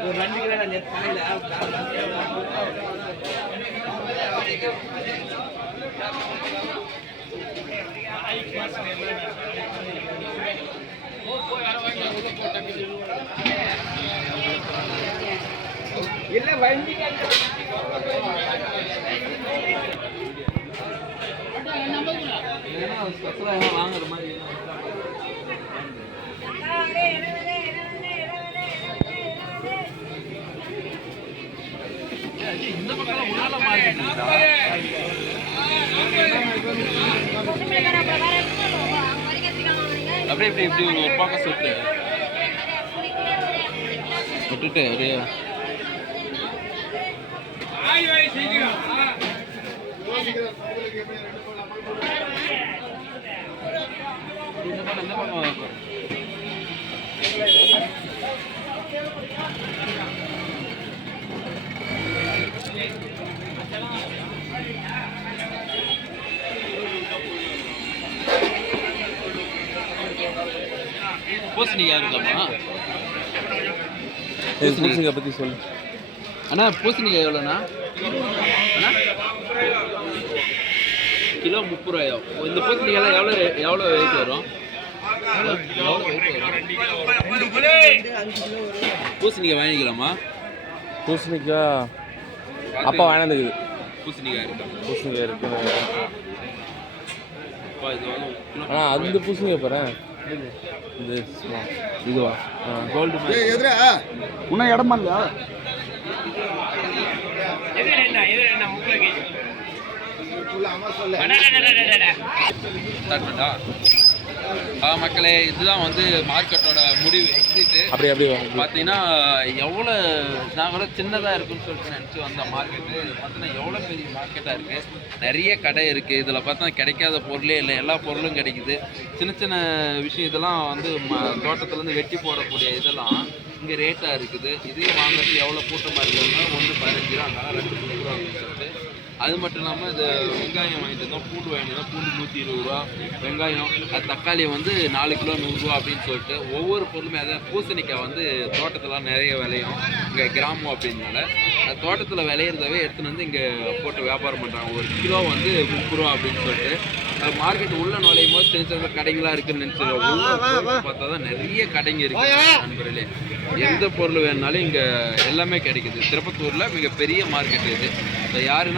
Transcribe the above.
ஒரு ரெண்டு கிலோ நான் நேத்து காலையில இல்ல வண்டி ஸ்பெஷலாக வாங்குற மாதிரி. இந்த பக்கம் முன்னால மார்க்கெட் அப்படியே இப்படி இப்படி ஒரு பக்கம் சுட்டு விட்டுட்டு அப்படியே. இந்த பக்கம் இந்த பக்கம் பூசணிக்காய் இருக்காமா பூசணிக்காய் பற்றி சொல்லு. அண்ணா பூசணிக்காய் எவ்வளோண்ணா? அண்ணா? கிலோ முப்பது ரூபாயோ இந்த பூசணிக்காய்லாம் எவ்வளோ எவ்வளோ வெயிட் வரும்? பூசணிக்காய் வாங்கிக்கலாமா? பூசணிக்காய் அப்பா வாங்கினதுக்குது. பூசணிக்காய் இருக்கா? பூசணிக்காய் இருக்கு. ஆனால் அந்த பூசணிக்காய் small. இதுவா கோல்டு இன்னும் இடமா இல்ல மக்களே இதுதான் வந்து மார்க்கெட்டோட முடிவு எக்ஸிட்டு அப்படி அப்படியே வா. பார்த்தீங்கன்னா எவ்வளோ கூட சின்னதாக இருக்குன்னு சொல்லிட்டு நினச்சி வந்த மார்க்கெட்டு பார்த்தீங்கன்னா எவ்வளோ பெரிய மார்க்கெட்டாக இருக்குது நிறைய கடை இருக்குது இதில் பார்த்தா கிடைக்காத பொருளே இல்லை. எல்லா பொருளும் கிடைக்குது. சின்ன சின்ன விஷயம் இதெல்லாம் வந்து ம தோட்டத்துலேருந்து வெட்டி போடக்கூடிய இதெல்லாம் இங்கே ரேட்டாக இருக்குது. இதையும் வாங்குறதுக்கு எவ்வளோ கூட்டமாக இருக்குதுன்னா ஒன்று பதினஞ்சு ரூபா ரெண்டு ரூபா. அது மட்டும் இல்லாமல் இது வெங்காயம் வாங்கிட்டு வந்தோம். பூண்டு வாங்கிட்டு பூண்டு நூற்றி இருபது ரூபா. வெங்காயம் அது தக்காளி வந்து நாலு கிலோ நூறுரூவா அப்படின்னு சொல்லிட்டு ஒவ்வொரு பொருளுமே அதாவது பூசணிக்காய் வந்து தோட்டத்தில் நிறைய விளையும். இங்கே கிராமம் அப்படின்னால. தோட்டத்தில் விளையிறதவே எடுத்துன்னு வந்து இங்கே போட்டு வியாபாரம் பண்ணுறாங்க ஒரு கிலோ வந்து முப்பது ரூபா அப்படின்னு சொல்லிட்டு. மார்க்கெட் உள்ள நுழையும் போது சின்ன சின்ன கடைகளாக இருக்குன்னு நினச்சிருக்கோம். பார்த்தா தான் நிறைய கடைங்க இருக்கு. நண்பர்களே எந்த பொருள் வேணுனாலும் இங்கே எல்லாமே கிடைக்குது. திருப்பத்தூரில் மிகப்பெரிய மார்க்கெட் இது. யாருன்னா